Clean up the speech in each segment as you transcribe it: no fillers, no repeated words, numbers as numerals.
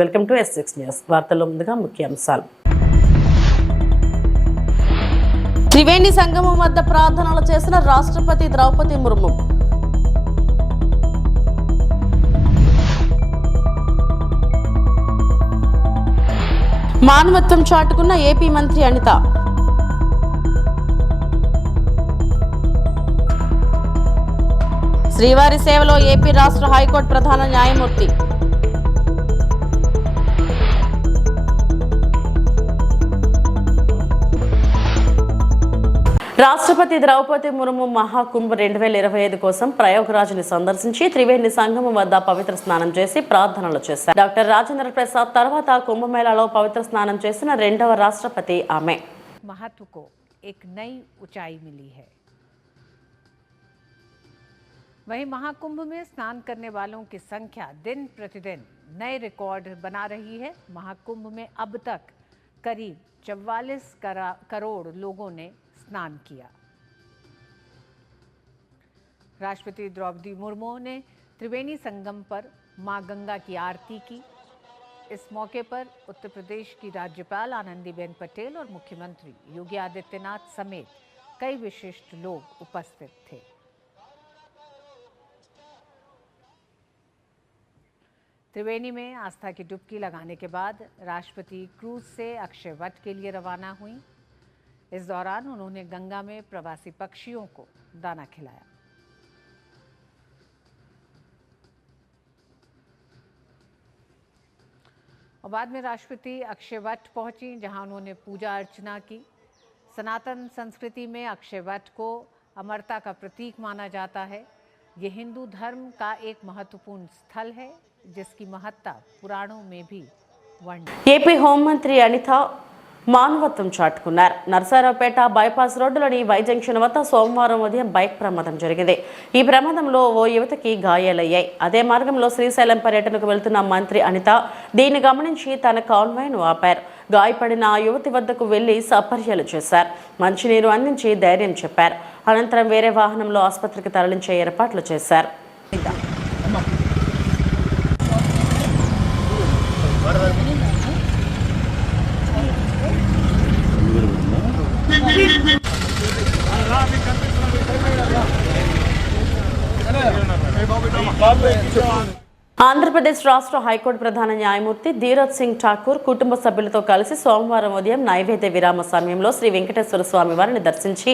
Welcome to S6 news. వార్తల్లో ముందుగా ముఖ్యాంశాలు. త్రివేణి సంగమం వద్ద ప్రార్థనలు చేసిన రాష్ట్రపతి ద్రౌపది ముర్ము. మానవత్వం చాటుకున్న ఏపీ మంత్రి అనిత. శ్రీవారి సేవలో ఏపీ రాష్ట్ర హైకోర్టు ప్రధాన న్యాయమూర్తి. రాష్ట్రపతి ద్రౌపది ముర్ము మహాకుంభ 2025 కోసం ప్రయాగ్రాజ్ని సందర్శించి త్రివేణి సంగమం వద్ద పవిత్ర స్నానం చేసి ప్రార్థనలు చేశారు. డాక్టర్ రాజేంద్ర ప్రసాద్ తర్వాత కుంభమేళాలో పవిత్ర స్నానం చేసిన రెండవ రాష్ట్రపతి ఆమె. महत्व को एक नई ऊंचाई मिली है। वहीं महाकुंभ में स्नान करने वालों की संख्या दिन प्रतिदिन नए रिकॉर्ड बना रही है। महाकुंभ में अब तक करीब 44 करोड़ लोगों ने स्नान किया। राष्ट्रपति द्रौपदी मुर्मू ने त्रिवेणी संगम पर मां गंगा की आरती की। इस मौके पर उत्तर प्रदेश की राज्यपाल आनंदीबेन पटेल और मुख्यमंत्री योगी आदित्यनाथ समेत कई विशिष्ट लोग उपस्थित थे। त्रिवेणी में आस्था की डुबकी लगाने के बाद राष्ट्रपति क्रूज से अक्षय वट के लिए रवाना हुई। इस दौरान उन्होंने गंगा में प्रवासी पक्षियों को दाना खिलाया। और बाद में राष्ट्रपति अक्षय वट पहुंची, जहां उन्होंने पूजा अर्चना की। सनातन संस्कृति में अक्षय वट को अमरता का प्रतीक माना जाता है। ये हिंदू धर्म का एक महत्वपूर्ण स्थल है, जिसकी महत्ता पुराणों में भी वर्णित। ఏపీ హోంమంత్రి అనిత మానవత్వం చాటుకున్నారు. నర్సారావుపేట బైపాస్ రోడ్డులోని వై జంక్షన్ వద్ద సోమవారం ఉదయం బైక్ ప్రమాదం జరిగింది. ఈ ప్రమాదంలో ఓ యువతికి గాయాలయ్యాయి. అదే మార్గంలో శ్రీశైలం పర్యటనకు వెళ్తున్న మంత్రి అనిత దీన్ని గమనించి తన కాన్వాయ్ను ఆపారు. గాయపడిన ఆ యువతి వద్దకు వెళ్లి సపర్యలు చేశారు. మంచినీరు అందించి ధైర్యం చెప్పారు. అనంతరం వేరే వాహనంలో ఆసుపత్రికి తరలించే ఏర్పాట్లు చేశారు. ఆంధ్రప్రదేశ్ రాష్ట్ర హైకోర్టు ప్రధాన న్యాయమూర్తి ధీరజ్ సింగ్ ఠాకూర్ కుటుంబ సభ్యులతో కలిసి సోమవారం ఉదయం నైవేద్య విరామ సమయంలో శ్రీ వెంకటేశ్వర స్వామి వారిని దర్శించి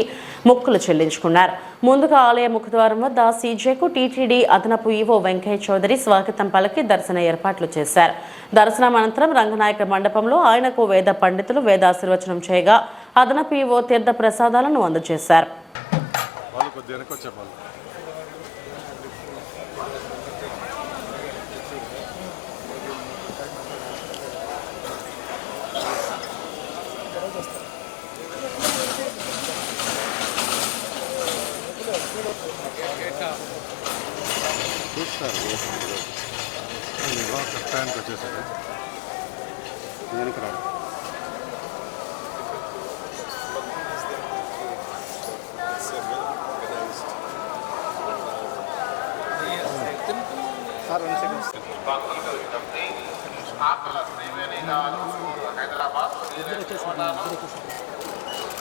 మొక్కులు చెల్లించుకున్నారు. ముందుగా ఆలయ ముఖద్వారం వద్ద సీజేకు టీటీడీ అదనపు ఈవో వెంకయ్య చౌదరి స్వాగతం పలికి దర్శన ఏర్పాట్లు చేశారు. దర్శనం అనంతరం రంగనాయక మండపంలో ఆయనకు వేద పండితులు వేదాశీర్వచనం చేయగా అదనపు ఈవో తీర్థ ప్రసాదాలను అందజేశారు.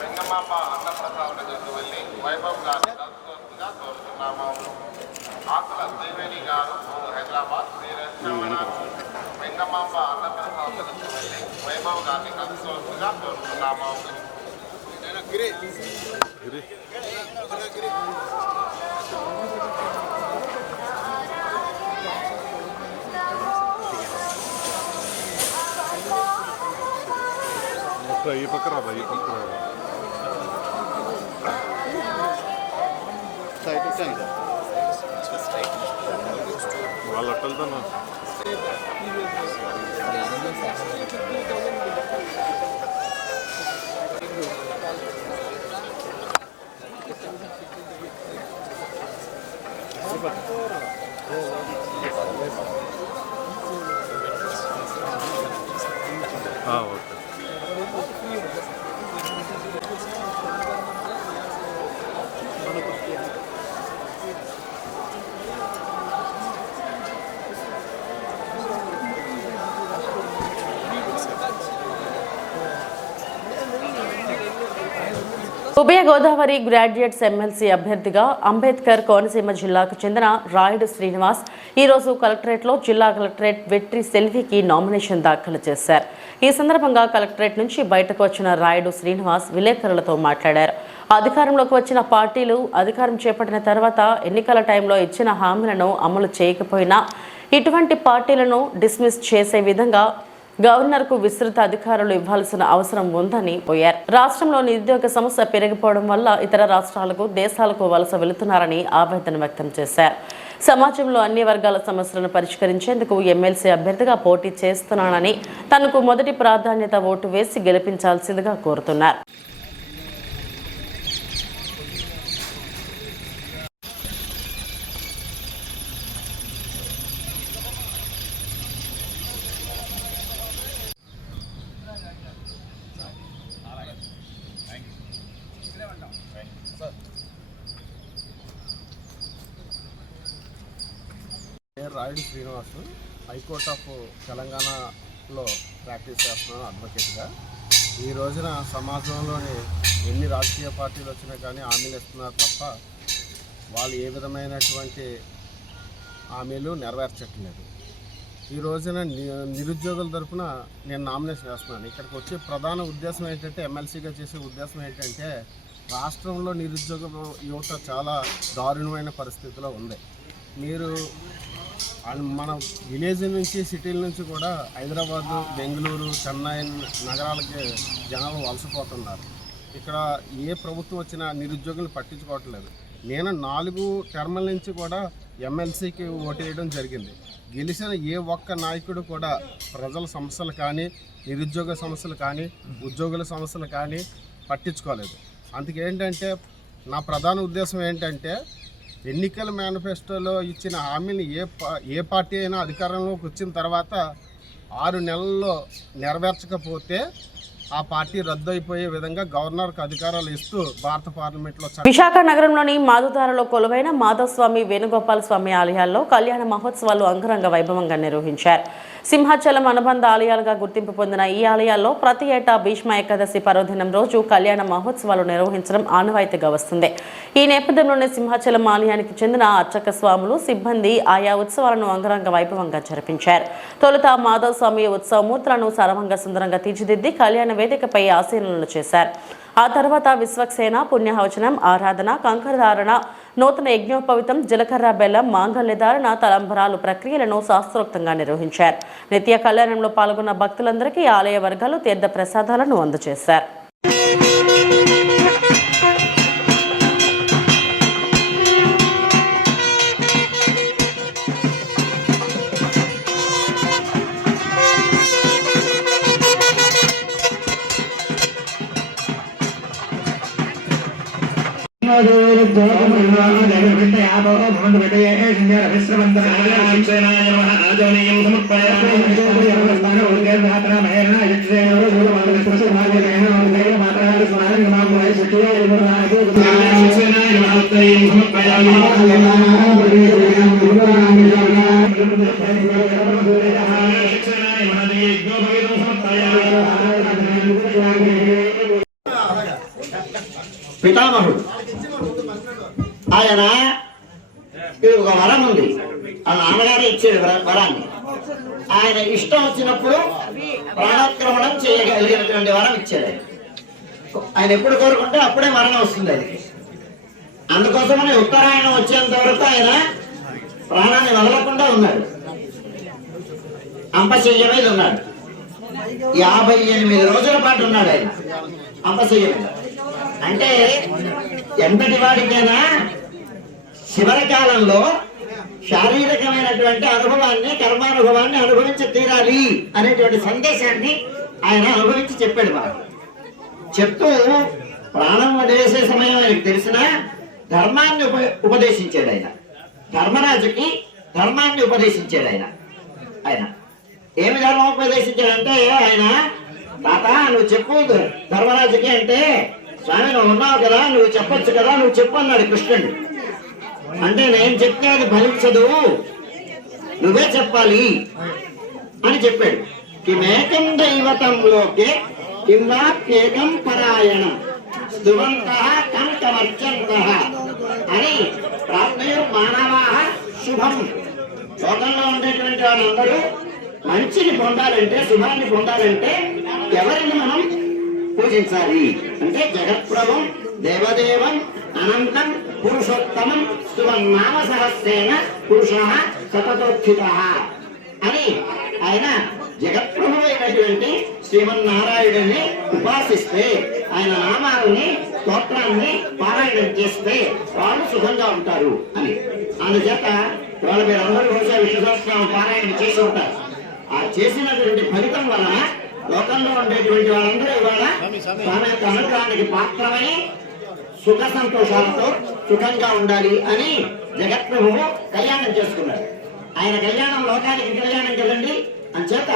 వెంగమాంబ అన్నప్రసాదం వెళ్ళి వైభవ్ గారు కోరుతున్నాము. ఆకుల త్రివేణి గారు హైదరాబాద్ వెంగమాంబ అన్నప్రసాదం వెళ్ళి వైభవ్ గారిని కలుసుకోవాల్సిందిగా కోరుతున్నాము. ఈ పక్క రాబా ఈ పక్క రాబా వాళ్ళు అట్టలుతున్నా ఓకే. ఉభయ గోదావరి గ్రాడ్యుయేట్స్ ఎమ్మెల్సీ అభ్యర్థిగా అంబేద్కర్ కోనసీమ జిల్లాకు చెందిన రాయుడు శ్రీనివాస్ ఈరోజు కలెక్టరేట్లో జిల్లా కలెక్టరేట్ వెట్రి సెల్వికి నామినేషన్ దాఖలు చేశారు. ఈ సందర్భంగా కలెక్టరేట్ నుంచి బయటకు వచ్చిన రాయుడు శ్రీనివాస్ విలేకరులతో మాట్లాడారు. అధికారంలోకి వచ్చిన పార్టీలు అధికారం చేపట్టిన తర్వాత ఎన్నికల టైంలో ఇచ్చిన హామీలను అమలు చేయకపోయినా ఇటువంటి పార్టీలను డిస్మిస్ చేసే విధంగా గవర్నర్కు విస్తృత అధికారులు ఇవ్వాల్సిన అవసరం ఉందని పోయారు. రాష్ట్రంలో నిరుద్యోగ సమస్య పెరిగిపోవడం వల్ల ఇతర రాష్ట్రాలకు దేశాలకు వలస వెళుతున్నారని ఆవేదన వ్యక్తం చేశారు. సమాజంలో అన్ని వర్గాల సమస్యలను పరిష్కరించేందుకు ఎమ్మెల్సీ అభ్యర్థిగా పోటీ చేస్తున్నానని తనకు మొదటి ప్రాధాన్యత ఓటు వేసి గెలిపించాల్సిందిగా కోరుతున్నారు. రాయుడు శ్రీనివాస్ హైకోర్ట్ ఆఫ్ తెలంగాణలో ప్రాక్టీస్ చేస్తున్నాను అడ్వకేట్గా. ఈ రోజున సమాజంలోని ఎన్ని రాజకీయ పార్టీలు వచ్చినా కానీ హామీలు ఇస్తున్నారు తప్ప వాళ్ళు ఏ విధమైనటువంటి హామీలు నెరవేర్చట్లేదు. ఈ రోజున నిరుద్యోగుల తరఫున నేను నామినేషన్ వేస్తున్నాను. ఇక్కడికి వచ్చే ప్రధాన ఉద్దేశం ఏంటంటే, ఎమ్మెల్సీగా చేసే ఉద్దేశం ఏంటంటే, రాష్ట్రంలో నిరుద్యోగ యువత చాలా దారుణమైన పరిస్థితిలో ఉంది. మీరు మన విలేజ్ నుంచి సిటీల నుంచి కూడా హైదరాబాదు, బెంగళూరు, చెన్నై నగరాలకి జనాలు వలసపోతున్నారు. ఇక్కడ ఏ ప్రభుత్వం వచ్చినా నిరుద్యోగులు పట్టించుకోవట్లేదు. నేను 4 టర్ముల నుంచి కూడా ఎమ్మెల్సీకి ఓటేయడం జరిగింది. గెలిచిన ఏ ఒక్క నాయకుడు కూడా ప్రజల సమస్యలు కానీ, నిరుద్యోగ సమస్యలు కానీ, ఉద్యోగుల సమస్యలు కానీ పట్టించుకోలేదు. అందుకేంటంటే నా ప్రధాన ఉద్దేశం ఏంటంటే, ఎన్నికల మేనిఫెస్టోలో ఇచ్చిన హామీని ఏ పార్టీ అయినా అధికారంలోకి వచ్చిన తర్వాత 6 నెలల్లో నెరవేర్చకపోతే ఆ పార్టీ రద్దు అయిపోయే విధంగా గవర్నర్కు అధికారాలు ఇస్తూ భారత పార్లమెంట్లో విశాఖ నగరంలోని మాధవధారలో కొలువైన మాధవస్వామి, వేణుగోపాల స్వామి ఆలయాల్లో కళ్యాణ మహోత్సవాలు అంగరంగ వైభవంగా నిర్వహించారు. సింహాచలం అనుబంధ ఆలయాలుగా గుర్తింపు పొందిన ఈ ఆలయాల్లో ప్రతి ఏటా భీష్మ ఏకాదశి పర్వదినం రోజు కళ్యాణ మహోత్సవాలు నిర్వహించడం ఆనవాయితీగా వస్తుంది. ఈ నేపథ్యంలోనే సింహాచలం ఆలయానికి చెందిన అర్చక స్వాములు, సిబ్బంది ఆయా ఉత్సవాలను అంగరంగ వైభవంగా జరిపించారు. తొలుత మాధవస్వామి ఉత్సవమూర్తులను సర్వంగ సుందరంగా తీర్చిదిద్ది కళ్యాణ వేదికపై ఆసీనులను చేశారు. ఆ తర్వాత విశ్వక్సేన, పుణ్యహవచనం, ఆరాధన, కంకరధారణ, నూతన యజ్ఞోపవితం, జీలకర్ర బెల్లం, మాంగళ్యధారణ, తలంబరాలు ప్రక్రియలను శాస్త్రోక్తంగా నిర్వహించారు. నిత్య కళ్యాణంలో పాల్గొన్న భక్తులందరికీ ఆలయ వర్గాలు తీర్థ ప్రసాదాలను అందజేశారు. పితామహుడు ఆయన ఒక వరం ఉంది, ఆ నాన్నగారు ఇచ్చాడు వరాన్ని. ఆయన ఇష్టం వచ్చినప్పుడు ప్రాణాక్రమణం చేయగలిగినటువంటి వరం ఇచ్చాడు. ఆయన ఎప్పుడు కోరుకుంటే అప్పుడే మరణం వస్తుంది. అది అందుకోసమని ఉత్తరాయణం వచ్చేంత వరకు ఆయన ప్రాణాన్ని వదలకుండా ఉన్నాడు. అంపశయ్య మీద ఉన్నాడు. 58 రోజుల పాటు ఉన్నాడు ఆయన అంపశయ్య మీద. అంటే ఎంతటి వాడికైనా చివరి కాలంలో శారీరకమైనటువంటి అనుభవాన్ని, కర్మానుభవాన్ని అనుభవించి తీరాలి అనేటువంటి సందేశాన్ని ఆయన అనుభవించి చెప్పాడు. మాకు చెప్తూ ప్రాణం వదిలేసే సమయం ఆయనకు తెలిసినా ధర్మాన్ని ఉపదేశించాడు. ఆయన ధర్మరాజుకి ధర్మాన్ని ఉపదేశించాడు. ఆయన ఏమి ధర్మం ఉపదేశించాడంటే, ఆయన తాత నువ్వు చెప్పు ధర్మరాజుకి అంటే, స్వామి నువ్వు ఉన్నావు కదా, నువ్వు చెప్పొచ్చు కదా, నువ్వు చెప్పు అన్నాడు కృష్ణుడు. అంటే నేను చెప్తే అది ఫలించదు, నువ్వే చెప్పాలి అని చెప్పాడు. కిమేకం దైవతంలోకే కింవాప్యేకం పరాయణం స్తువంతః కంకమర్చంతః అని ప్రాప్నయో మానవాః శుభం. లోకంలో ఉండేటువంటి వాళ్ళందరూ మంచిని పొందాలంటే, శుభాన్ని పొందాలంటే ఎవరిని మనం పూజించాలి అంటే జగత్ప్రభం దేవదేవం అనంతం పురుషోత్తమం స్తువన్నామ సహస్రేణ పురుషః సతతోత్థితః అని ఆయన జగత్ప్రభు అయినటువంటి శ్రీమన్నారాయణుడిని ఉపాసిస్తే, ఆయన నామాలని స్తోత్రాన్ని పారాయణం చేస్తే వాళ్ళు సుఖంగా ఉంటారు అని. అందుచేత వాళ్ళు మీరందరూ రోజు విష్ణు సహస్రనామం పారాయణం చేసి ఉంటారు. ఆ చేసినటువంటి ఫలితం వలన లోకంలో ఉండేటువంటి వాళ్ళందరూ ఇవాళ స్వామి యొక్క అనుగ్రహానికి పాత్రమై సుఖ సంతోషాలతో సుఖంగా ఉండాలి అని జగత్ప్రభువు కళ్యాణం చేసుకున్నాడు. ఆయన కళ్యాణం లోకానికి కళ్యాణం కదండి. అంచేత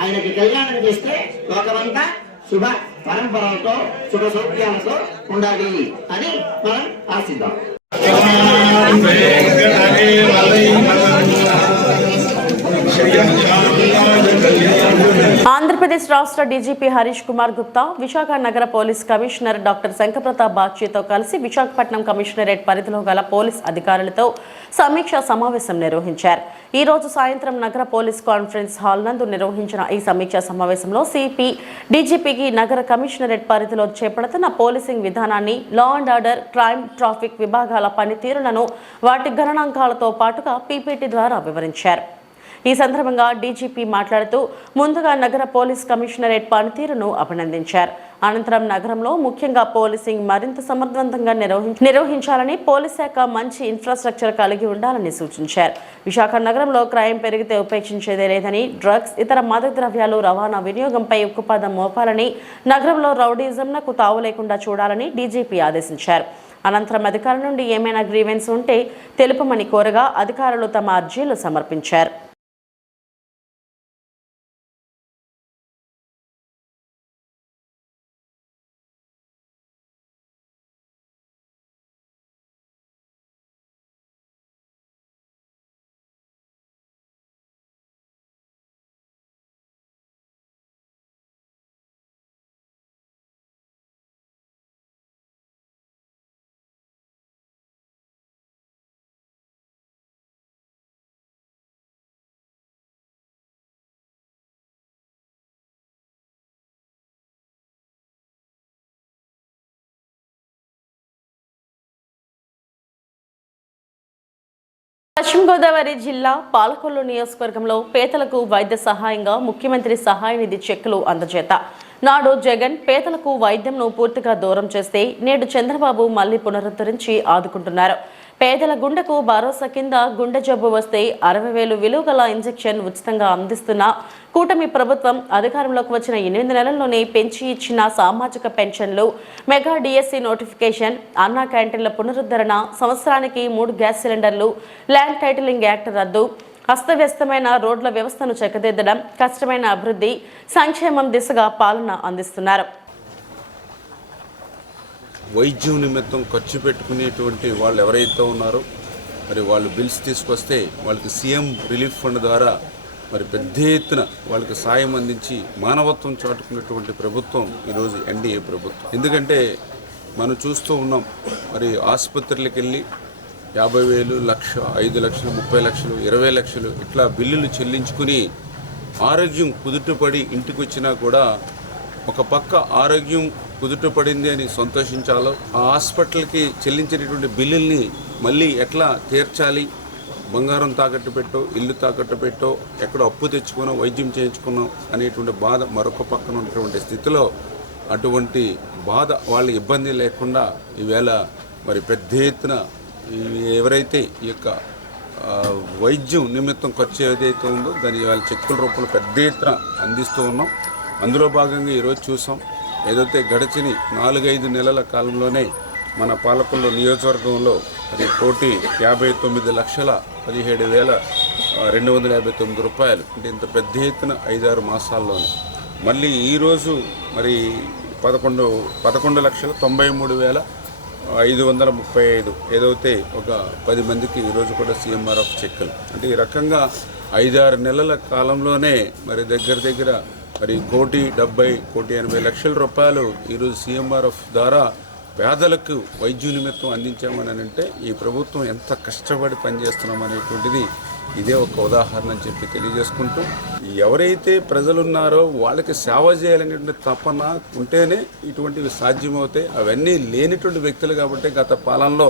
ఆయనకి కళ్యాణం చేస్తే లోకమంతా శుభ పరంపరలతో సుఖ సౌఖ్యాలతో ఉండాలి అని మనం ఆశిద్దాం. ఆంధ్రప్రదేశ్ రాష్ట్ర డీజీపీ హరీష్ కుమార్ గుప్తా విశాఖ నగర పోలీస్ కమిషనర్ డాక్టర్ శంకరప్రతాప్ బాగ్చితో కలిసి విశాఖపట్నం కమిషనరేట్ పరిధిలో గల పోలీస్ అధికారులతో సమీక్షా సమావేశం నిర్వహించారు. ఈ రోజు సాయంత్రం నగర పోలీస్ కాన్ఫరెన్స్ హాల్ నందు నిర్వహించిన ఈ సమీక్షా సమావేశంలో సిపి డీజీపీకి నగర కమిషనరేట్ పరిధిలో చేపడుతున్న పోలీసింగ్ విధానాన్ని, law and order, crime, traffic విభాగాల పనితీరులను వాటి గణనాంకాలతో పాటుగా పీపీటీ ద్వారా వివరించారు. ఈ సందర్భంగా డీజీపీ మాట్లాడుతూ ముందుగా నగర పోలీస్ కమిషనరేట్ పనితీరును అభినందించారు. అనంతరం నగరంలో ముఖ్యంగా పోలీసింగ్ మరింత సమర్థవంతంగా నిర్వహించాలని, పోలీస్ శాఖ మంచి ఇన్ఫ్రాస్ట్రక్చర్ కలిగి ఉండాలని సూచించారు. విశాఖ నగరంలో క్రైమ్ పెరిగితే ఉపేక్షించేదే లేదని, డ్రగ్స్, ఇతర మాదక ద్రవ్యాలు రవాణా వినియోగంపై ఉక్కుపాదం మోపాలని, నగరంలో రౌడీజంనకు తావు లేకుండా చూడాలని డీజీపీ ఆదేశించారు. అనంతరం అధికారుల నుండి ఏమైనా గ్రీవెన్స్ ఉంటే తెలుపమని కోరగా అధికారులు తమ అర్జీలు సమర్పించారు. పశ్చిమ గోదావరి జిల్లా పాలకొల్లు నియోజకవర్గంలో పేదలకు వైద్య సహాయంగా ముఖ్యమంత్రి సహాయ నిధి చెక్కులు అందజేత. నాడు జగన్ పేదలకు వైద్యంను పూర్తిగా దూరం చేస్తే నేడు చంద్రబాబు మళ్లీ పునరుద్ధరించి ఆదుకుంటున్నారు. పేదల గుండెకు భరోసా కింద గుండె జబ్బు వస్తే 60,000 విలువ గల ఇంజెక్షన్ ఉచితంగా అందిస్తున్న కూటమి ప్రభుత్వం అధికారంలోకి వచ్చిన 8 నెలల్లోనే పెంచి ఇచ్చిన సామాజిక పెన్షన్లు, మెగా డిఎస్సి నోటిఫికేషన్, అన్నా క్యాంటీన్ల పునరుద్ధరణ, సంవత్సరానికి 3 గ్యాస్ సిలిండర్లు, ల్యాండ్ టైటిలింగ్ యాక్ట్ రద్దు, అస్తవ్యస్తమైన రోడ్ల వ్యవస్థను చక్కదిద్దడం, కష్టమైన అభివృద్ధి, సంక్షేమం దిశగా పాలన అందిస్తున్నారు. వైద్యం నిమిత్తం ఖర్చు పెట్టుకునేటువంటి వాళ్ళు ఎవరైతే ఉన్నారో మరి వాళ్ళు బిల్స్ తీసుకొస్తే వాళ్ళకి సీఎం రిలీఫ్ ఫండ్ ద్వారా మరి పెద్ద ఎత్తున వాళ్ళకి సాయం అందించి మానవత్వం చాటుకునేటువంటి ప్రభుత్వం ఈరోజు ఎన్డీఏ ప్రభుత్వం. ఎందుకంటే మనం చూస్తూ ఉన్నాం మరి ఆసుపత్రులకు వెళ్ళి 50,000, 1,00,000, 5 లక్షలు, 30 లక్షలు, 20 లక్షలు ఇట్లా బిల్లులు చెల్లించుకుని ఆరోగ్యం కుదుటపడి ఇంటికి వచ్చినా కూడా ఒక పక్క ఆరోగ్యం కుదుటపడింది అని సంతోషించాలో, ఆ హాస్పిటల్కి చెల్లించినటువంటి బిల్లుల్ని మళ్ళీ ఎట్లా తీర్చాలి, బంగారం తాకట్టు పెట్టో, ఇల్లు తాకట్టు పెట్టో, ఎక్కడో అప్పు తెచ్చుకునో వైద్యం చేయించుకున్నాం అనేటువంటి బాధ మరొక పక్కన ఉన్నటువంటి స్థితిలో అటువంటి బాధ వాళ్ళ ఇబ్బంది లేకుండా ఈవేళ మరి పెద్ద ఎత్తున ఎవరైతే ఈ యొక్క వైద్యం నిమిత్తం ఖర్చు ఏదైతే ఉందో దాని వాళ్ళ చెక్కుల రూపంలో పెద్ద ఎత్తున అందిస్తూ ఉన్నాం. అందులో భాగంగా ఈరోజు చూసాం ఏదైతే గడిచిన 4-5 నెలల కాలంలోనే మన పాలకొల్లు నియోజకవర్గంలో అది 1,59,17,259 రూపాయలు, అంటే ఇంత పెద్ద ఎత్తున 5-6 మాసాల్లోనే. మళ్ళీ ఈరోజు మరి 11,93,535 ఏదైతే ఒక 10 మందికి ఈరోజు కూడా CMRF చెక్కులు. అంటే ఈ రకంగా 5-6 నెలల కాలంలోనే మరి దగ్గర మరి 1,70,80,00,000 రూపాయలు ఈరోజు సీఎంఆర్ఎఫ్ ద్వారా పేదలకు వైద్య నిమిత్తం అందించామని అంటే ఈ ప్రభుత్వం ఎంత కష్టపడి పనిచేస్తున్నాం అనేటువంటిది ఇదే ఒక ఉదాహరణ అని చెప్పి తెలియజేసుకుంటూ, ఎవరైతే ప్రజలున్నారో వాళ్ళకి సేవ చేయాలనేటువంటి తపన ఉంటేనే ఇటువంటివి సాధ్యమవుతాయి. అవన్నీ లేనిటువంటి వ్యక్తులు కాబట్టి గత పాలనలో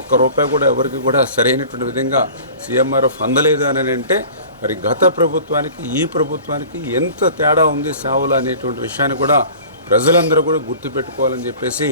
₹1 కూడా ఎవరికి కూడా సరైనటువంటి విధంగా సీఎంఆర్ఎఫ్ అందలేదు అని అంటే మరి గత ప్రభుత్వానికి ఈ ప్రభుత్వానికి ఎంత తేడా ఉంది సేవలు అనేటువంటి విషయాన్ని కూడా ప్రజలందరూ కూడా గుర్తుపెట్టుకోవాలని చెప్పేసి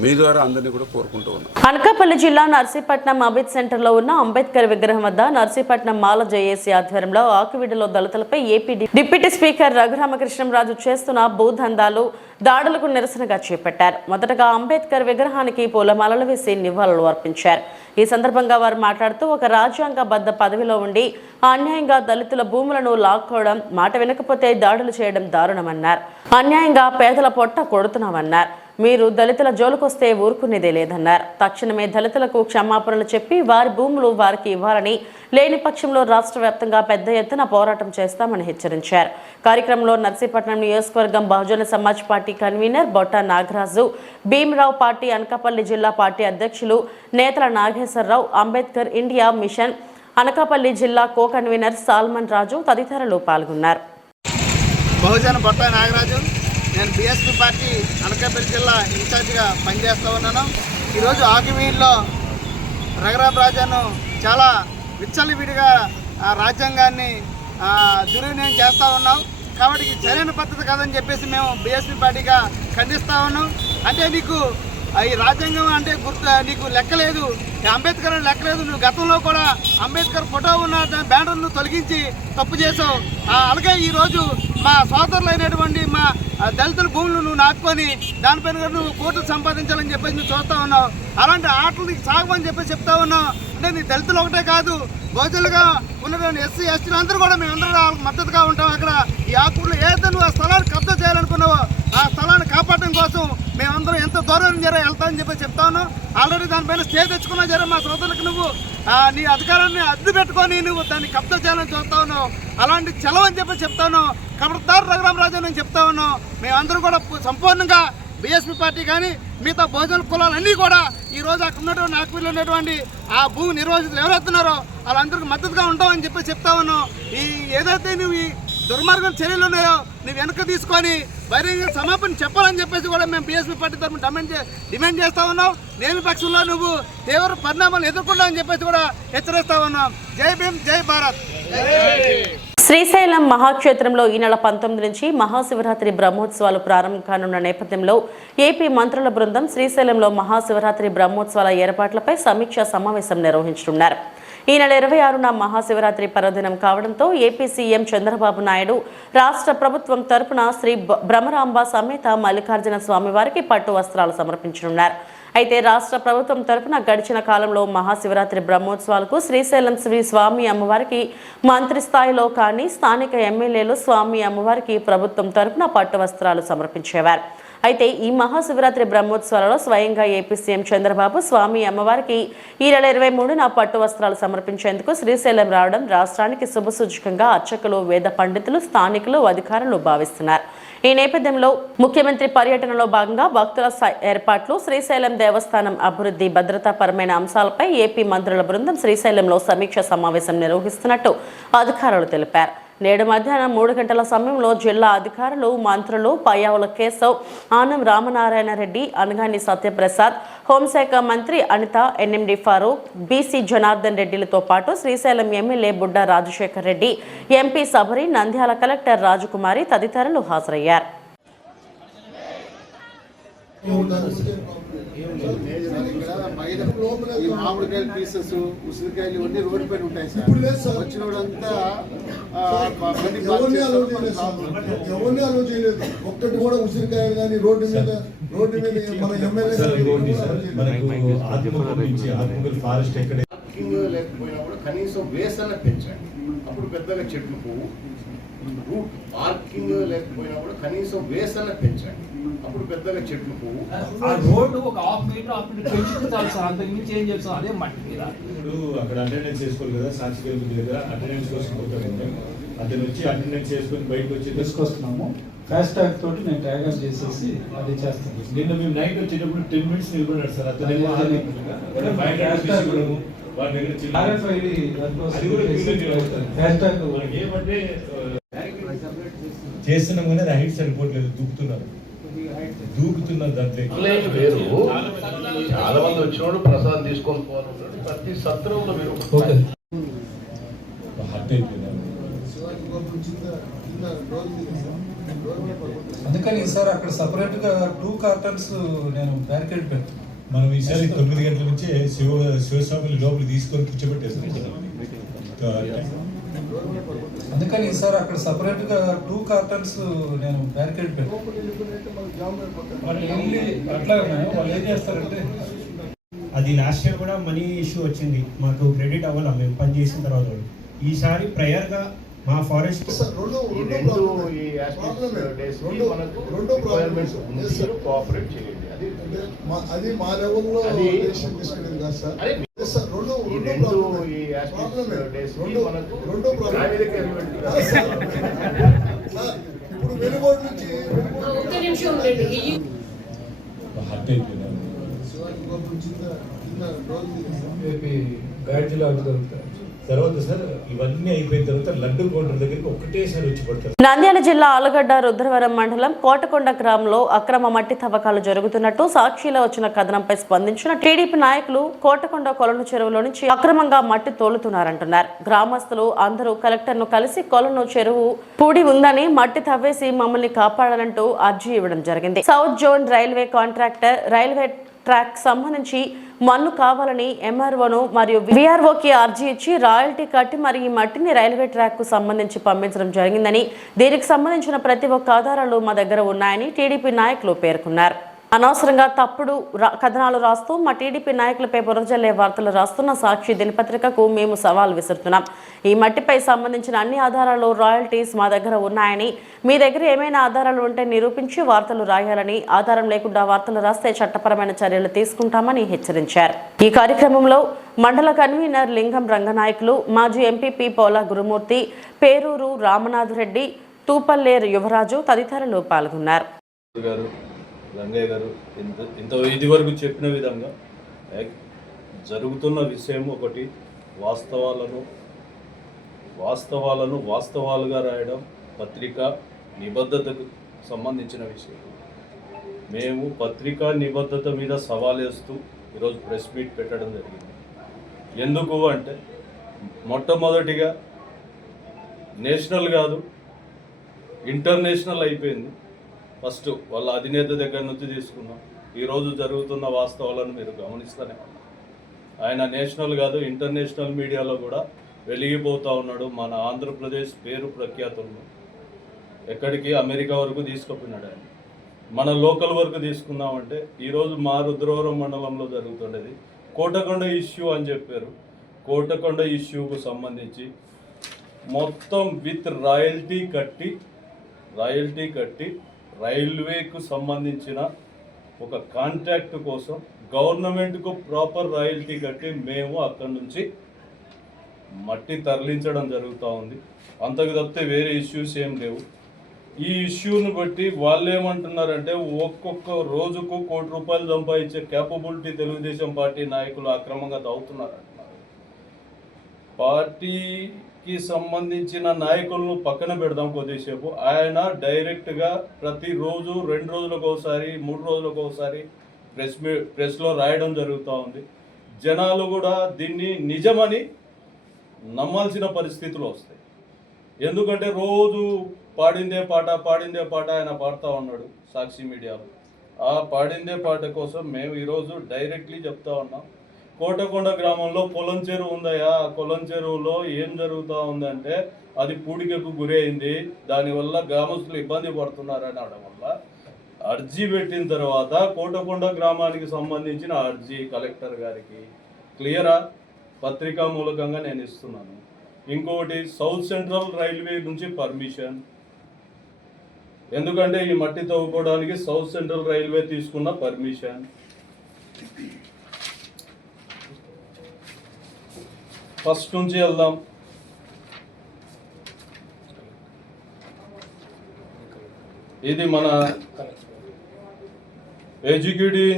మీ ద్వారా అందరినీ కూడా కోరుకుంటూ ఉన్నాం. అనకాపల్లి జిల్లా నర్సీపట్నం అబిద్ సెంటర్లో ఉన్న అంబేద్కర్ విగ్రహం వద్ద నర్సీపట్నం మాల జేఏసీ ఆధ్వర్యంలో ఆకివీడులో దళితులపై ఏపీ డిప్యూటీ స్పీకర్ రఘురామకృష్ణంరాజు చేస్తున్న భూదందాలు దాడులకు నిరసనగా చేపట్టారు. మొదటగా అంబేద్కర్ విగ్రహానికి పూలమాలలు వేసి నివాళులు అర్పించారు. ఈ సందర్భంగా వారు మాట్లాడుతూ ఒక రాజ్యాంగబద్ధ పదవిలో ఉండి అన్యాయంగా దళితుల భూములను లాక్కోవడం, మాట వినకపోతే దాడులు చేయడం దారుణమన్నారు. అన్యాయంగా పేదల పొట్ట కొడుతున్నామన్నారు. మీరు దళితుల జోలుకొస్తే ఊరుకునేదే లేదన్నారు. తక్షణమే దళితులకు క్షమాపణలు చెప్పి వారి భూములు వారికి ఇవ్వాలని, లేని పక్షంలో రాష్ట్ర వ్యాప్తంగా పెద్ద ఎత్తున పోరాటం చేస్తామని హెచ్చరించారు. కార్యక్రమంలో నర్సీపట్నం నియోజకవర్గం Bahujan Samaj party convener Botta Nagaraju, Bhimrao party Anakapalli జిల్లా పార్టీ అధ్యక్షులు నేతల నాగేశ్వరరావు, అంబేద్కర్ ఇండియా మిషన్ అనకాపల్లి జిల్లా కో కన్వీనర్ సాల్మన్ రాజు తదితరులు పాల్గొన్నారు. బహుజన బొట్ట నాగరాజు, నేను బీఎస్పీ పార్టీ అనకాపల్లి జిల్లా ఇన్ఛార్జిగా పనిచేస్తూ ఉన్నాను. ఈరోజు ఆకివీడులో రఘురామరాజును చాలా విచ్చలవిడిగా రాజ్యాంగాన్ని దుర్వినియోగం చేస్తూ ఉన్నాం. కాబట్టి ఇది సరైన పద్ధతి కాదని చెప్పేసి మేము బీఎస్పీ పార్టీగా ఖండిస్తూ ఉన్నాం. అంటే నీకు ఈ రాజ్యాంగం అంటే నీకు లెక్కలేదు, అంబేద్కర్ లెక్కలేదు. నువ్వు గతంలో కూడా అంబేద్కర్ ఫోటో ఉన్న బ్యానర్ను తొలగించి తప్పు చేసావు. అలాగే ఈరోజు మా సోదరులైనటువంటి మా దళితుల భూములు నువ్వు నాటుకొని దానిపైన కూడా నువ్వు కోట్లు సంపాదించాలని చెప్పేసి నువ్వు చూస్తూ ఉన్నావు. అలాంటి ఆటలు నీకు సాగమని చెప్పేసి చెప్తా ఉన్నావు. అంటే నీ దళితులు ఒకటే కాదు, బహుజనులుగా ఉన్నటువంటి ఎస్సీ ఎస్టీలు అందరూ కూడా మేమందరూ వాళ్ళకి మద్దతుగా ఉంటాం. అక్కడ ఈ ఆకులు ఏదైతే నువ్వు ఆ స్థలాన్ని కబ్జా చేయాలనుకున్నావో ఆ స్థలాన్ని కాపాడడం కోసం మేమందరం ఎంత దూరం వెళ్తామని చెప్పి చెప్తా ఉన్నాం. ఆల్రెడీ దానిపైన స్టే తెచ్చుకున్నా జర మా సోదరులకు నువ్వు నీ అధికారాన్ని అడ్డు పెట్టుకొని నువ్వు దాన్ని కబ్జా చేయాలని చూస్తా ఉన్నావు. అలాంటి చెలవని చెప్పి చెప్తా ఉన్నావు. ఖబర్దార్ రఘురామరాజు నేను చెప్తా ఉన్నాం. మేమందరం కూడా సంపూర్ణంగా బీఎస్పీ పార్టీ కానీ మిగతా బహుజన కులాలన్నీ కూడా ఈరోజు అక్కడ ఉన్నటువంటి ఆకివీడులో ఉన్నటువంటి ఆ భూమి నిర్వాసితులు ఎవరెత్తున్నారో వాళ్ళందరికీ మద్దతుగా ఉంటామని చెప్పి చెప్తా ఉన్నావు. ఈ ఏదైతే నువ్వు ఈ దుర్మార్గం చర్యలు ఉన్నాయో నువ్వు వెనక్కి తీసుకొని బహిరంగ క్షమాపణ చెప్పాలని చెప్పేసి కూడా మేము బీఎస్పీ పార్టీ తరఫున డిమాండ్ చేస్తా ఉన్నాం. లేని పక్షంలో నువ్వు తీవ్ర పరిణామాలు ఎదుర్కొంటావని చెప్పేసి కూడా హెచ్చరిస్తా ఉన్నాం. జై భీమ్, జై భారత్. శ్రీశైలం మహాక్షేత్రంలో ఈ నెల 19 నుంచి మహాశివరాత్రి బ్రహ్మోత్సవాలు ప్రారంభం కానున్న నేపథ్యంలో ఏపీ మంత్రుల బృందం శ్రీశైలంలో మహాశివరాత్రి బ్రహ్మోత్సవాల ఏర్పాట్లపై సమీక్షా సమావేశం నిర్వహించనున్నారు. ఈ నెల 26న మహాశివరాత్రి పర్వదినం కావడంతో ఏపీ సీఎం చంద్రబాబు నాయుడు రాష్ట్ర ప్రభుత్వం తరపున శ్రీ భ్రమరాంబ సమేత మల్లికార్జున స్వామివారికి పట్టు వస్త్రాలు సమర్పించనున్నారు. అయితే రాష్ట్ర ప్రభుత్వం తరపున గడిచిన కాలంలో మహాశివరాత్రి బ్రహ్మోత్సవాలకు శ్రీశైలం శ్రీ స్వామి అమ్మవారికి మంత్రి స్థాయిలో కానీ స్థానిక ఎమ్మెల్యేలు స్వామి అమ్మవారికి ప్రభుత్వం తరపున పట్టు వస్త్రాలు సమర్పించేవారు. అయితే ఈ మహాశివరాత్రి బ్రహ్మోత్సవాలలో స్వయంగా ఏపీ సీఎం చంద్రబాబు స్వామి అమ్మవారికి ఈ నెల 23న పట్టు వస్త్రాలు సమర్పించేందుకు శ్రీశైలం రావడం రాష్ట్రానికి శుభసూచకంగా అర్చకులు, వేద పండితులు, స్థానికులు, అధికారులు భావిస్తున్నారు. ఈ నేపథ్యంలో ముఖ్యమంత్రి పర్యటనలో భాగంగా భక్తుల ఏర్పాట్లు, శ్రీశైలం దేవస్థానం అభివృద్ధి, భద్రతాపరమైన అంశాలపై ఏపీ మంత్రుల బృందం శ్రీశైలంలో సమీక్ష సమావేశం నిర్వహిస్తున్నట్టు అధికారులు తెలిపారు. నేడు మధ్యాహ్నం 3 గంటల సమయంలో జిల్లా అధికారులు, మంత్రులు పయ్యావుల కేశవ్, ఆనం రామనారాయణ రెడ్డి, అనగాని సత్యప్రసాద్, హోంశాఖ మంత్రి అనిత, ఎన్ఎండి ఫారూక్, బీసీ జనార్దన్ రెడ్డిలతో పాటు Srisailam MLA Budda Rajasekhar Reddy, MP Sabari, Nandyal collector Rajakumari తదితరులు హాజరయ్యారు. ఈ మామిడికాయల పీసెస్, ఉసిరికాయలు ఇవన్నీ రోడ్డు పైన ఉంటాయి సార్. వచ్చిన వాడంతా ఎవరిని అలో చేయలేదు. ఒక్కటి కూడా ఉసిరికాయలు కానీ రోడ్డు మీద మన ఎమ్మెల్యే లేకపోయినా కూడా కనీసం వేసన పెంచండి. అప్పుడు పెద్దగా చెట్లు పోవు. రూట్ పార్కింగ్ లేకపోయినా కూడా కనీసం వేసన పెంచండి. అప్పుడు పెద్దగా చెట్లు పోవు. ఆ రోడ్డు ఒక హాఫ్ మీటర్ పెంచితే చాలు సార్. అంతకు మించి ఏం చేస్తాం? అదే మట్టి మీద ఇప్పుడు అక్కడ అటెండెన్స్ చేసుకోవాలి కదా, సాక్షి దగ్గర అటెండెన్స్ కోసం అతను వచ్చి అటెండెన్స్ చేసుకొని బయటకు వచ్చి తీసుకొస్తున్నాము. ఫాస్ట్ ట్యాగ్ తోటి నేను ట్యాగ్ అప్ చేసేసి అది చేస్తాను. నిన్న మేము నైట్ వచ్చేటప్పుడు 10 minutes నిలబడ్డాడు సార్. అతను ఏమంటే చేస్తున్నాం కానీ అది హైట్ సరిపోవట్లేదు, దూకుతున్నారు దాంట్లో వేరు. చాలా మంది వచ్చినప్పుడు ప్రసాదం తీసుకొని పోవాలి. ప్రతి సత్రంలో మీరు హార్ట్ అయిపోయింది. అందుకని సార్ అక్కడ సపరేట్ గా 2 cartons నేను బ్యారికేడ్ పెడతాను. మనం ఈసారి 9 గంటల నుంచి శివస్వామిని లోపల తీసుకొని కూర్చోబెట్టేస్తాం. అందుకని సార్ అక్కడ సపరేట్ గా 2 cartons నేను బ్యారికేడ్ పెడతాను. అట్లా వాళ్ళు ఏం చేస్తారంటే అది లాస్ట్ ఇయర్ కూడా మనీ ఇష్యూ వచ్చింది, మాకు క్రెడిట్ అవ్వాలి మేము పని చేసిన తర్వాత. ఈసారి ప్రయర్గా మా ఫారెస్ట్ కోఆపరేట్ చేయండి. అది మా లెవెల్లో ఇప్పుడు వెలుగోడు నుంచి హార్ట్ అయిపోయింది. బ్యాడ్జ్లో అడుగుతారు. తర్వాత సార్ ఇవన్నీ అయిపోయిన తర్వాత లడ్డు కౌంటర్ దగ్గరికి ఒక్కటేసారి వచ్చి పడతారు. నంద్యాల జిల్లా ఆలగడ్డ రుద్రవరం మండలం కోటకొండ గ్రామంలో అక్రమ మట్టి తవ్వకాలు జరుగుతున్నట్టు సాక్షిలో వచ్చిన కథనంపై స్పందించిన టీడీపీ నాయకులు కోటకొండ కొలను చెరువులో నుంచి అక్రమంగా మట్టి తోలుతున్నారంటున్నారు. గ్రామస్తులు అందరూ కలెక్టర్ను కలిసి కొలను చెరువు పూడి ఉందని మట్టి తవ్వేసి మమ్మల్ని కాపాడాలంటూ అర్జీ ఇవ్వడం జరిగింది. South zone railway contractor railway track సంబంధించి మన్ను కావాలని ఎంఆర్ఓను మరియు విఆర్ఓకి అర్జీ ఇచ్చి రాయల్టీ కట్టి మరి ఈ మట్టిని రైల్వే ట్రాక్ కు సంబంధించి పంపించడం జరిగిందని, దీనికి సంబంధించిన ప్రతి ఒక్క ఆధారాలు మా దగ్గర ఉన్నాయని టీడీపీ నాయకులు పేర్కొన్నారు. అనవసరంగా తప్పుడు కథనాలు రాస్తూ మా టీడీపీ నాయకులపై బురజల్లే వార్తలు రాస్తున్న సాక్షి దినపత్రికకు మేము సవాల్ విసురుతున్నాం. ఈ మట్టిపై సంబంధించిన అన్ని ఆధారాలు రాయల్టీస్ మా దగ్గర ఉన్నాయని, మీ దగ్గర ఏమైనా ఆధారాలు ఉంటే నిరూపించి వార్తలు రాయాలని, ఆధారం లేకుండా వార్తలు రాస్తే చట్టపరమైన చర్యలు తీసుకుంటామని హెచ్చరించారు. ఈ కార్యక్రమంలో మండల కన్వీనర్ లింగం రంగనాయకులు, మాజీ ఎంపీపీ పోలా గురుమూర్తి, పేరూరు రామనాథ్ రెడ్డి, తూపల్లేరు యువరాజు తదితరులు పాల్గొన్నారు. రంగయ్య గారు ఇది వరకు చెప్పిన విధంగా జరుగుతున్న విషయం ఒకటి, వాస్తవాలుగా రాయడం పత్రికా నిబద్ధతకు సంబంధించిన విషయం. మేము పత్రికా నిబద్ధత మీద సవాలేస్తూ ఈరోజు ప్రెస్ మీట్ పెట్టడం జరిగింది. ఎందుకు అంటే మొట్టమొదటిగా నేషనల్ కాదు ఇంటర్నేషనల్ అయిపోయింది. ఫస్ట్ వాళ్ళ అధినేత దగ్గర నుంచి తీసుకున్నాం. ఈరోజు జరుగుతున్న వాస్తవాలను మీరు గమనిస్తూనే ఉన్నారు. ఆయన నేషనల్ కాదు ఇంటర్నేషనల్ మీడియాలో కూడా వెలిగిపోతూ ఉన్నాడు. మన ఆంధ్రప్రదేశ్ పేరు ప్రఖ్యాతులను ఎక్కడికి అమెరికా వరకు తీసుకుపోయినాడు ఆయన. మన లోకల్ వరకు తీసుకుందామంటే ఈరోజు మా రుద్రవరం మండలంలో జరుగుతుండేది కోటకొండ ఇష్యూ అని చెప్పారు. కోటకొండ ఇష్యూకు సంబంధించి మొత్తం విత్ రాయల్టీ కట్టి రైల్వేకు సంబంధించిన ఒక కాంట్రాక్ట్ కోసం గవర్నమెంట్కు ప్రాపర్ రాయల్టీ కట్టి మేము అక్కడి నుంచి మట్టి తరలించడం జరుగుతూ ఉంది. అంతకు తప్పితే వేరే ఇష్యూస్ ఏం లేవు. ఈ ఇష్యూను బట్టి వాళ్ళు ఏమంటున్నారంటే ఒక్కొక్క రోజుకు ₹1 కోటి సంపాదించే క్యాపబిలిటీ తెలుగుదేశం పార్టీ నాయకులు అక్రమంగా తవ్వుతున్నారంటున్నారు. పార్టీకి సంబంధించిన నాయకులను పక్కన పెడదాం కొద్దిసేపు. ఆయన డైరెక్ట్గా ప్రతిరోజు 2 రోజులకు ఒకసారి 3 రోజులకు ఒకసారి ప్రెస్లో రాయడం జరుగుతూ ఉంది. జనాలు కూడా దీన్ని నిజమని నమ్మాల్సిన పరిస్థితులు వస్తాయి. ఎందుకంటే రోజు పాడిందే పాట ఆయన పాడుతూ ఉన్నాడు సాక్షి మీడియాలో. ఆ పాడిందే పాట కోసం మేము ఈరోజు డైరెక్ట్లీ చెప్తా ఉన్నాం. కోటకొండ గ్రామంలో కొలం చెరువు ఉందయ్యా. ఆ కొలం చెరువులో ఏం జరుగుతూ ఉందంటే అది పూడికకు గురి అయింది. దానివల్ల గ్రామస్తులు ఇబ్బంది పడుతున్నారని అనడం వల్ల అర్జీ పెట్టిన తర్వాత కోటకొండ గ్రామానికి సంబంధించిన అర్జీ కలెక్టర్ గారికి క్లియరా పత్రికా మూలకంగా నేను ఇస్తున్నాను. ఇంకొకటి సౌత్ సెంట్రల్ రైల్వే నుంచి పర్మిషన్, ఎందుకంటే ఈ మట్టి తవ్వుకోవడానికి సౌత్ సెంట్రల్ రైల్వే తీసుకున్న పర్మిషన్. ఫస్ట్ నుంచి వెళ్దాం. ఇది మన ఎగ్జిక్యూటివ్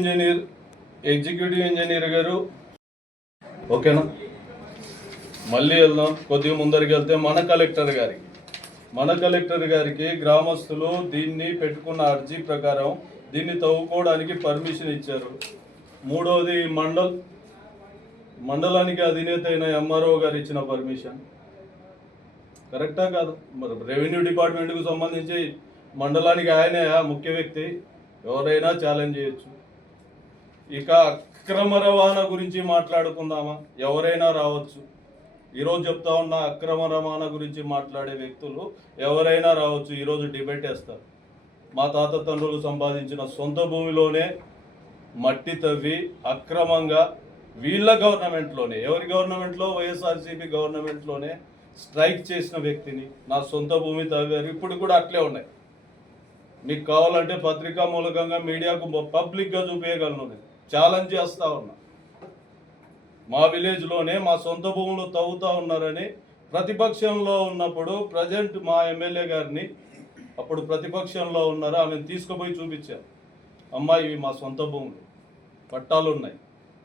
ఇంజనీర్ గారు. ఓకేనా, మళ్ళీ వెళ్దాం. కొద్దిగా ముందరికి వెళ్తే మన కలెక్టర్ గారికి గ్రామస్తులు దీన్ని పెట్టుకున్న అర్జీ ప్రకారం దీన్ని తవ్వుకోవడానికి పర్మిషన్ ఇచ్చారు. మూడవది మండలానికి అధినేత అయిన ఎంఆర్ఓ గారు ఇచ్చిన పర్మిషన్ కరెక్టా కాదు? మరి రెవెన్యూ డిపార్ట్మెంట్కు సంబంధించి మండలానికి ఆయనే ముఖ్య వ్యక్తి, ఎవరైనా ఛాలెంజ్ చేయొచ్చు. ఇక అక్రమ రవాణా గురించి మాట్లాడుకుందామా? ఎవరైనా రావచ్చు. ఈరోజు చెప్తా ఉన్న అక్రమ రవాణా గురించి మాట్లాడే వ్యక్తులు ఎవరైనా రావచ్చు. ఈరోజు డిబేట్ వేస్తారు. మా తాత తండ్రులు సంపాదించిన సొంత భూమిలోనే మట్టి తవ్వి అక్రమంగా వీళ్ళ గవర్నమెంట్లోనే, ఎవరి గవర్నమెంట్లో, వైఎస్ఆర్సీపీ గవర్నమెంట్లోనే స్ట్రైక్ చేసిన వ్యక్తిని నా సొంత భూమి తవ్వారు. ఇప్పుడు కూడా అట్లే ఉన్నాయి. మీకు కావాలంటే పత్రికా మూలకంగా మీడియాకు పబ్లిక్గా చూపించగలను. నేను ఛాలెంజ్ చేస్తూ ఉన్నా. మా విలేజ్లోనే మా సొంత భూములు తవ్వుతూ ఉన్నారని ప్రతిపక్షంలో ఉన్నప్పుడు ప్రజెంట్ మా ఎమ్మెల్యే గారిని, అప్పుడు ప్రతిపక్షంలో ఉన్నారు, ఆమెను తీసుకుపోయి చూపించారు. అమ్మాయి ఇవి మా సొంత భూములు, పట్టాలు ఉన్నాయి,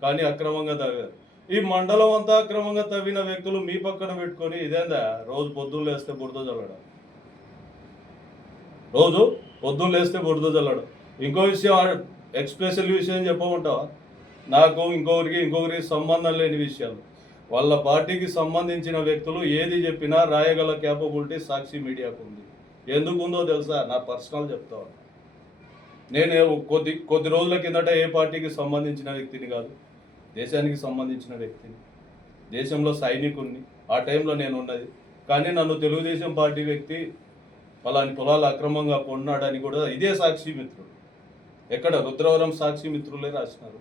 కానీ అక్రమంగా తవ్వారు. ఈ మండలం అంతా అక్రమంగా తవ్విన వ్యక్తులు మీ పక్కన పెట్టుకొని ఇదేందా రోజు పొద్దున్న లేస్తే బురద చల్లడం, రోజు పొద్దున్న లేస్తే బురద చల్లడం. ఇంకో విషయం, ఎక్స్పెషల్ విషయం చెప్పమంటావా? నాకు ఇంకొకరికి సంబంధం లేని విషయాలు, వాళ్ళ పార్టీకి సంబంధించిన వ్యక్తులు ఏది చెప్పినా రాయగల క్యాపబిలిటీ సాక్షి మీడియాకు ఉంది. ఎందుకుందో తెలుసా? నా పర్సనల్ చెప్తా. నేను కొద్ది రోజుల కిందట ఏ పార్టీకి సంబంధించిన వ్యక్తిని కాదు, దేశానికి సంబంధించిన వ్యక్తిని, దేశంలో సైనికుడిని. ఆ టైంలో నేను ఉన్నది. కానీ నన్ను తెలుగుదేశం పార్టీ వ్యక్తి పలాని పొలాలు అక్రమంగా కొన్నాడని కూడా ఇదే సాక్షి మిత్రుడు, ఎక్కడ రుద్రవరం సాక్షి మిత్రులే రాసినారు.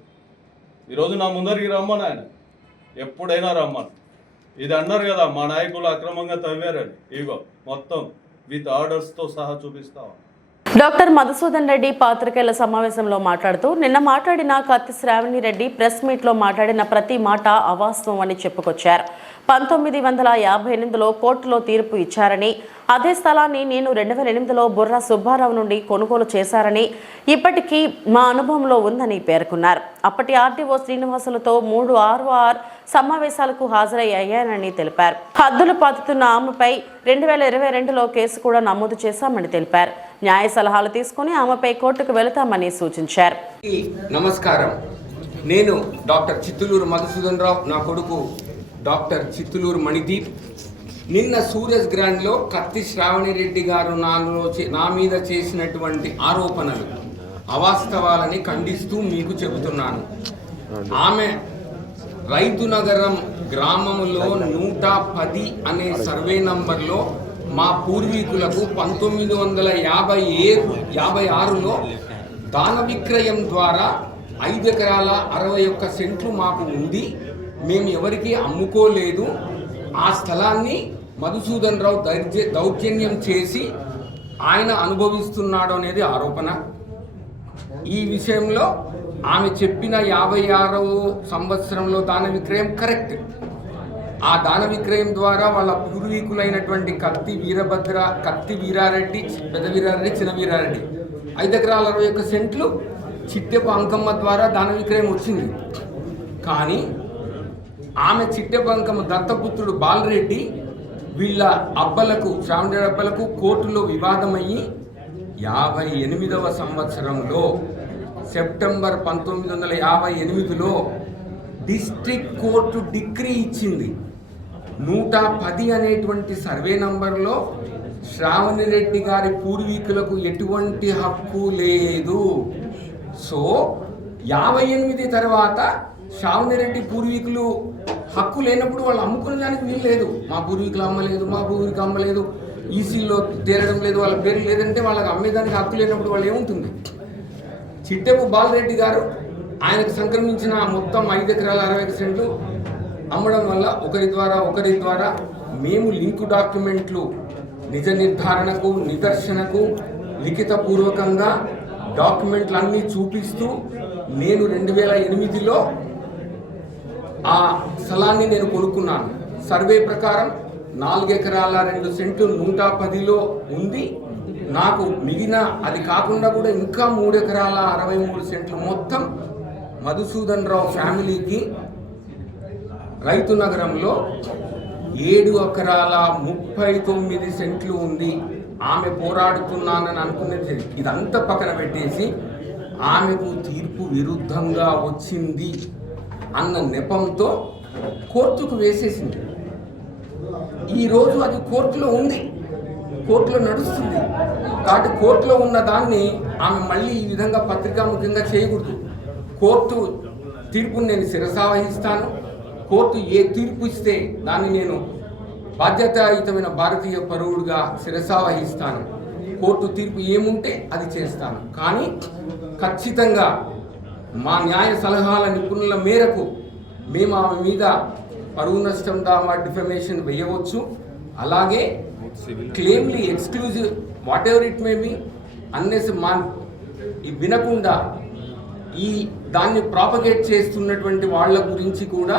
ఈరోజు నా ముందరికి రమ్మను, ఆయన ఎప్పుడైనా రమ్మను. ఇది అన్నారు కదా మా నాయకులు అక్రమంగా తవ్వారని, ఇగో మొత్తం విత్ ఆర్డర్స్తో సహా చూపిస్తావా? డాక్టర్ మధుసూదన్ రెడ్డి పాత్రికేయుల సమావేశంలో మాట్లాడుతూ, నిన్న మాట్లాడిన కత్తి శ్రావణి రెడ్డి ప్రెస్ మీట్లో మాట్లాడిన ప్రతి మాట అవాస్తవం అని చెప్పుకొచ్చారు. 1958లో కోర్టులో తీర్పు ఇచ్చారని, అదే స్థలాన్ని నేను 2008లో బుర్రా సుబ్బారావు నుండి కొనుగోలు చేశారని ఇప్పటికీ మా అనుభవంలో ఉందని పేర్కొన్నారు. అప్పటి ఆర్డీఓ శ్రీనివాసులతో 3 ROR సమావేశాలకు హాజరయ్యానని తెలిపారు. హద్దులు పాతుతున్న ఆమెపై 2022లో కేసు కూడా నమోదు చేశామని తెలిపారు. న్యాయ సలహాలు తీసుకుని ఆమెపై కోర్టుకు వెళతామని సూచించారు. నమస్కారం, నేను డాక్టర్ చిత్తులూరు మధుసూదన్ రావు, నా కొడుకు డాక్టర్ చిత్తులూరు మణిదీప్. నిన్న సూరజ్ గ్రాండ్లో కత్తి శ్రావణి రెడ్డి గారు నా మీద చేసినటువంటి ఆరోపణలు అవాస్తవాలని ఖండిస్తూ మీకు చెబుతున్నాను. ఆమె రైతు నగరం గ్రామంలో 110 అనే సర్వే నంబర్లో మా పూర్వీకులకు 1956లో దాన విక్రయం ద్వారా 5 ఎకరాల 61 సెంట్లు మాకు ఉంది. మేము ఎవరికి అమ్ముకోలేదు. ఆ స్థలాన్ని మధుసూదన్ రావు దౌర్జన్యం చేసి ఆయన అనుభవిస్తున్నాడు అనేది ఆరోపణ. ఈ విషయంలో ఆమె చెప్పిన 56వ సంవత్సరంలో దాన విక్రయం కరెక్ట్. ఆ దాన విక్రయం ద్వారా వాళ్ళ పూర్వీకులైనటువంటి కత్తి వీరారెడ్డి, పెద్ద వీరారెడ్డి, చిన్న వీరారెడ్డి 5 ఎకరాల 61 సెంట్లు చిట్టెపు అంకమ్మ ద్వారా దాన విక్రయం వచ్చింది. కానీ ఆమె చిట్టెపు అంకమ్మ దత్తపుత్రుడు బాలరెడ్డి వీళ్ళ అబ్బలకు, శ్రావణి అబ్బలకు కోర్టులో వివాదమయ్యి 58వ సంవత్సరంలో సెప్టెంబర్ 1958లో డిస్ట్రిక్ట్ కోర్టు డిక్రీ ఇచ్చింది. 110 అనేటువంటి సర్వే నంబర్లో శ్రావణి రెడ్డి గారి పూర్వీకులకు ఎటువంటి హక్కు లేదు. సో 58 తర్వాత శ్రావణి రెడ్డి పూర్వీకులు హక్కు లేనప్పుడు వాళ్ళు అమ్ముకునే దానికి వీలు లేదు. మా పూర్వీకులు అమ్మలేదు, మా పూర్వీకులు అమ్మలేదు, ఈసీలో తేలడం లేదు, వాళ్ళ పేరు లేదంటే వాళ్ళకి అమ్మేదానికి హక్కు లేనప్పుడు వాళ్ళు ఏముంటుంది? చిట్టెపు బాలరెడ్డి గారు ఆయనకు సంక్రమించిన మొత్తం 5 ఎకరాల 60 సెంట్లు అమ్మడం వల్ల ఒకరి ద్వారా మేము లింకు డాక్యుమెంట్లు నిజ నిర్ధారణకు, నిదర్శనకు లిఖితపూర్వకంగా డాక్యుమెంట్లు అన్నీ చూపిస్తూ నేను 2008లో ఆ స్థలాన్ని నేను కొనుక్కున్నాను. సర్వే ప్రకారం 4 ఎకరాల 2 సెంట్లు 110లో ఉంది. నాకు మిగిలిన అది కాకుండా కూడా ఇంకా 3 ఎకరాల 63 సెంట్లు మొత్తం మధుసూదన్ రావు ఫ్యామిలీకి రైతు నగరంలో 7 ఎకరాల 39 సెంట్లు ఉంది. ఆమె పోరాడుతున్నానని అనుకున్నది ఇదంతా పక్కన పెట్టేసి ఆమెకు తీర్పు విరుద్ధంగా వచ్చింది అన్న నెపంతో కోర్టుకు వేసేసింది. ఈరోజు అది కోర్టులో ఉంది, కోర్టులో నడుస్తుంది. కాబట్టి కోర్టులో ఉన్న దాన్ని ఆమె మళ్ళీ ఈ విధంగా పత్రికాముఖంగా చేయకూడదు. కోర్టు తీర్పుని నేను శిరసావహిస్తాను. కోర్టు ఏ తీర్పు ఇస్తే దాన్ని నేను బాధ్యతాయుతమైన భారతీయ పౌరుడిగా శిరసావహిస్తాను. కోర్టు తీర్పు ఏముంటే అది చేస్తాను. కానీ ఖచ్చితంగా మా న్యాయ సలహాల నిపుణుల మేరకు మేము ఆమె మీద పరువు నష్టం దామా డిఫమేషన్ వేయవచ్చు. అలాగే క్లెయిమ్లీ exclusive whatever it may be unless వినకుండా ఈ దాన్ని ప్రాపగేట్ చేస్తున్నటువంటి వాళ్ళ గురించి కూడా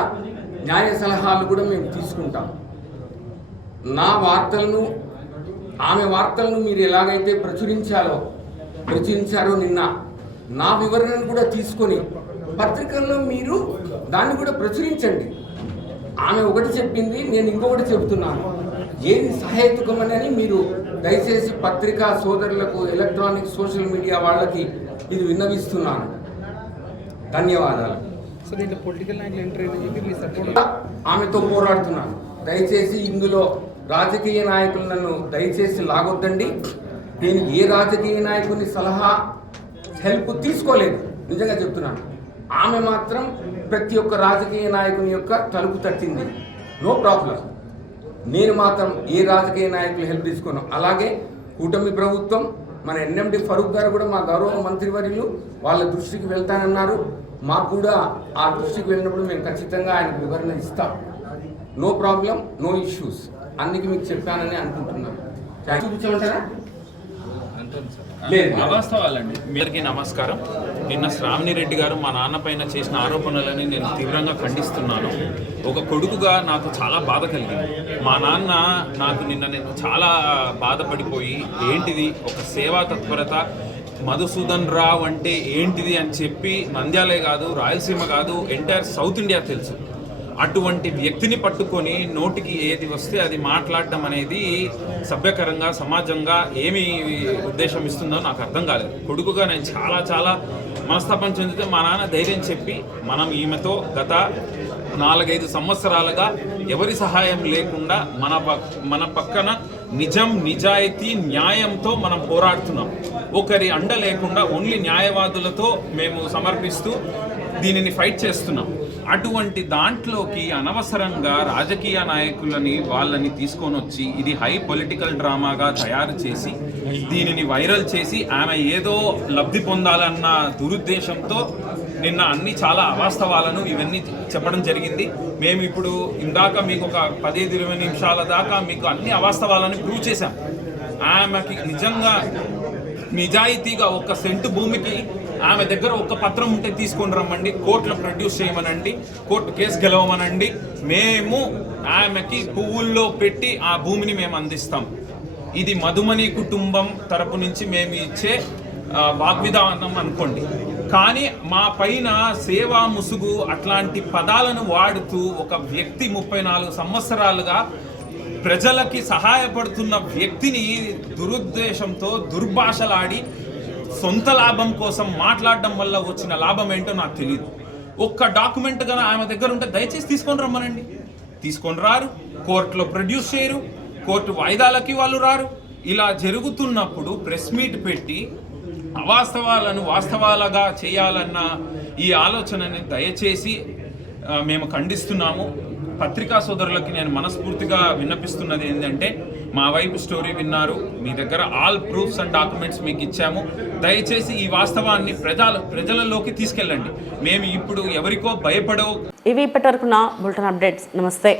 న్యాయ సలహాలు కూడా మేము తీసుకుంటాం. నా వార్తలను ఆమె వార్తలను మీరు ఎలాగైతే ప్రచురించారో నిన్న నా వివరణను కూడా తీసుకొని పత్రికల్లో మీరు దాన్ని కూడా ప్రచురించండి. ఆమె ఒకటి చెప్పింది, నేను ఇంకొకటి చెబుతున్నాను. ఏది సహేతుకమని మీరు దయచేసి పత్రికా సోదరులకు, ఎలక్ట్రానిక్ సోషల్ మీడియా వాళ్ళకి ఇది విన్నవిస్తున్నాను. ధన్యవాదాలు. ఆమెతో పోరాడుతున్నాను. దయచేసి ఇందులో రాజకీయ నాయకులు నన్ను దయచేసి లాగొద్దండి. నేను ఏ రాజకీయ నాయకుని సలహా హెల్ప్ తీసుకోలేదు, నిజంగా చెప్తున్నాను. ఆమె మాత్రం ప్రతి ఒక్క రాజకీయ నాయకుని యొక్క తలుపు తట్టింది. No problem. నేను మాత్రం ఏ రాజకీయ నాయకులు హెల్ప్ తీసుకోను. అలాగే కూటమి ప్రభుత్వం, మన ఎన్ఎండి ఫరూక్ గారు కూడా మా గౌరవ మంత్రివర్యులు వాళ్ళ దృష్టికి వెళ్తానన్నారు. మాకు కూడా ఆ దృష్టికి వెళ్ళినప్పుడు మేము ఖచ్చితంగా ఆయనకు వివరణ ఇస్తాం. No problem, no issues. అందుకే మీకు చెప్పానని అనుకుంటున్నాను. చూపించమంటారా? అవాస్తవాలండి. మీరికి నమస్కారం. నిన్న శ్రావణి రెడ్డి గారు మా నాన్న పైన చేసిన ఆరోపణలని నేను తీవ్రంగా ఖండిస్తున్నాను. ఒక కొడుకుగా నాకు చాలా బాధ కలిగింది. మా నాన్న నాకు నేను చాలా బాధపడిపోయి, ఏంటిది ఒక సేవా తత్పరత, మధుసూదన్ రావు అంటే ఏంటిది అని చెప్పి నంద్యాలే కాదు, రాయలసీమ కాదు, ఎంటైర్ సౌత్ ఇండియా తెలుసు. అటువంటి వ్యక్తిని పట్టుకొని నోటికి ఏది వస్తే అది మాట్లాడడం అనేది సభ్యకరంగా, సమాజంగా ఏమి ఉద్దేశం ఇస్తుందో నాకు అర్థం కాలేదు. కొడుకుగా నేను చాలా చాలా మనస్తాపం చెందితే మా నాన్న ధైర్యం చెప్పి, మనం ఈమెతో గత 4-5 సంవత్సరాలుగా ఎవరి సహాయం లేకుండా మన పక్కన నిజం, నిజాయితీ, న్యాయంతో మనం పోరాడుతున్నాం. ఒకరి అండ లేకుండా ఓన్లీ న్యాయవాదులతో మేము సమర్పిస్తూ దీనిని ఫైట్ చేస్తున్నాం. అటువంటి దాంట్లోకి అనవసరంగా రాజకీయ నాయకులని వాళ్ళని తీసుకొని వచ్చి ఇది హై పొలిటికల్ డ్రామాగా తయారు చేసి దీనిని వైరల్ చేసి ఆమె ఏదో లబ్ధి పొందాలన్న దురుద్దేశంతో నిన్న అన్ని చాలా అవాస్తవాలను ఇవన్నీ చెప్పడం జరిగింది. మేము ఇప్పుడు ఇందాక మీకు ఒక 15-20 నిమిషాల దాకా మీకు అన్ని అవాస్తవాలను ప్రూవ్ చేశాం. ఆమెకి నిజంగా నిజాయితీగా 1 సెంటు భూమికి ఆమె దగ్గర ఒక పత్రం ఉంటే తీసుకొని రమ్మండి, కోర్టులో ప్రొడ్యూస్ చేయమనండి, కోర్టు కేసు గెలవమనండి. మేము ఆమెకి పువ్వుల్లో పెట్టి ఆ భూమిని మేము అందిస్తాం. ఇది మధుమణి కుటుంబం తరపు నుంచి మేము ఇచ్చే వాగ్విధానం అనుకోండి. కానీ మా పైన సేవా ముసుగు అట్లాంటి పదాలను వాడుతూ ఒక వ్యక్తి 34 సంవత్సరాలుగా ప్రజలకి సహాయపడుతున్న వ్యక్తిని దురుద్దేశంతో దుర్భాషలాడి సొంత లాభం కోసం మాట్లాడడం వల్ల వచ్చిన లాభం ఏంటో నాకు తెలియదు. ఒక్క డాక్యుమెంట్ కన్నా ఆమె దగ్గర ఉంటే దయచేసి తీసుకొని రమ్మనండి. తీసుకొని రారు, కోర్టులో ప్రొడ్యూస్ చేయరు, కోర్టు వాయిదాలకి వాళ్ళు రారు. ఇలా జరుగుతున్నప్పుడు ప్రెస్ మీట్ పెట్టి అవాస్తవాలను వాస్తవాలుగా చేయాలన్న ఈ ఆలోచనని దయచేసి మేము ఖండిస్తున్నాము. పత్రికా సోదరులకి నేను మనస్ఫూర్తిగా విన్నపిస్తున్నది ఏంటంటే, మా వైపు స్టోరీ విన్నారు, మీ దగ్గర ఆల్ ప్రూఫ్స్ అండ్ డాక్యుమెంట్స్ మీకు ఇచ్చాము. దయచేసి ఈ వాస్తవాన్ని ప్రజలలోకి తీసుకెళ్ళండి. మేము ఇప్పుడు ఎవరికో భయపడో. ఇవి ఇప్పటివరకు నా బులెటిన్ అప్డేట్స్. నమస్తే.